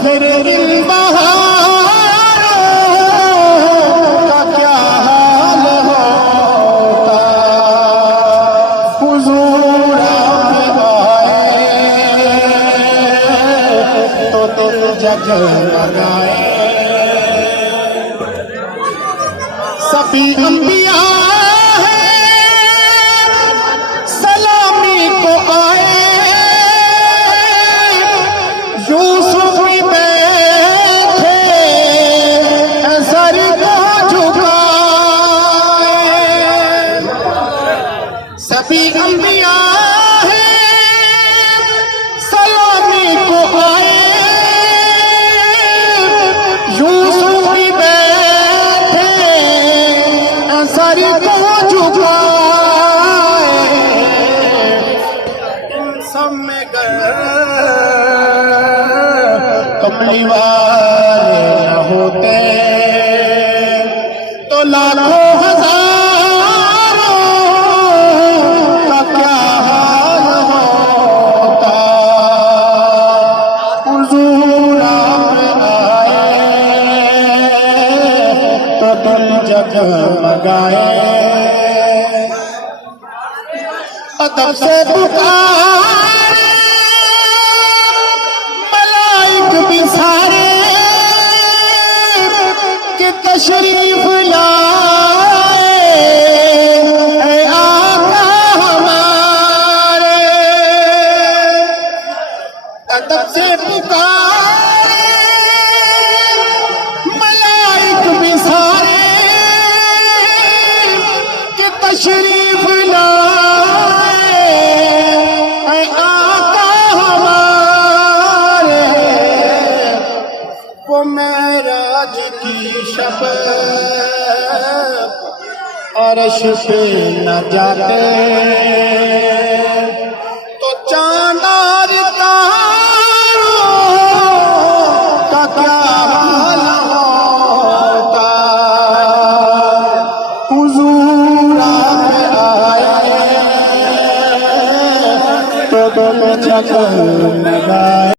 پھر ان بہاروں کا کیا حال ہوتا، حضور آپ آئے تو دل جگمگائے۔ سبھی انبیاء سلامی کو آئے، یوسف بھی بیٹھے سر کو جھکائے۔ سبھی انبیاء سلامی کو آئے، یوسف بھی بیٹھے سر کو جھکائے۔ ان سب میں کملی والے نہ ہوتے تو لاکھوں ہزاروں کا کیا حال ہوتا، حضور آپ آئے تو دل جگمگائے۔ ادب سے پکارے ملائک بھی سارے کہ تشریف لائے اے آقا ہمارے۔ ادب سے پکارے ملائک بھی سارے کہ تشریف لائے اے آقا ہمارے۔ وہ معراج کی شب عرش پہ نہ جاتے تو چاند اور تاروں کا کیا حال ہوتا، حضور آپ آئے تو دل جگمگائے۔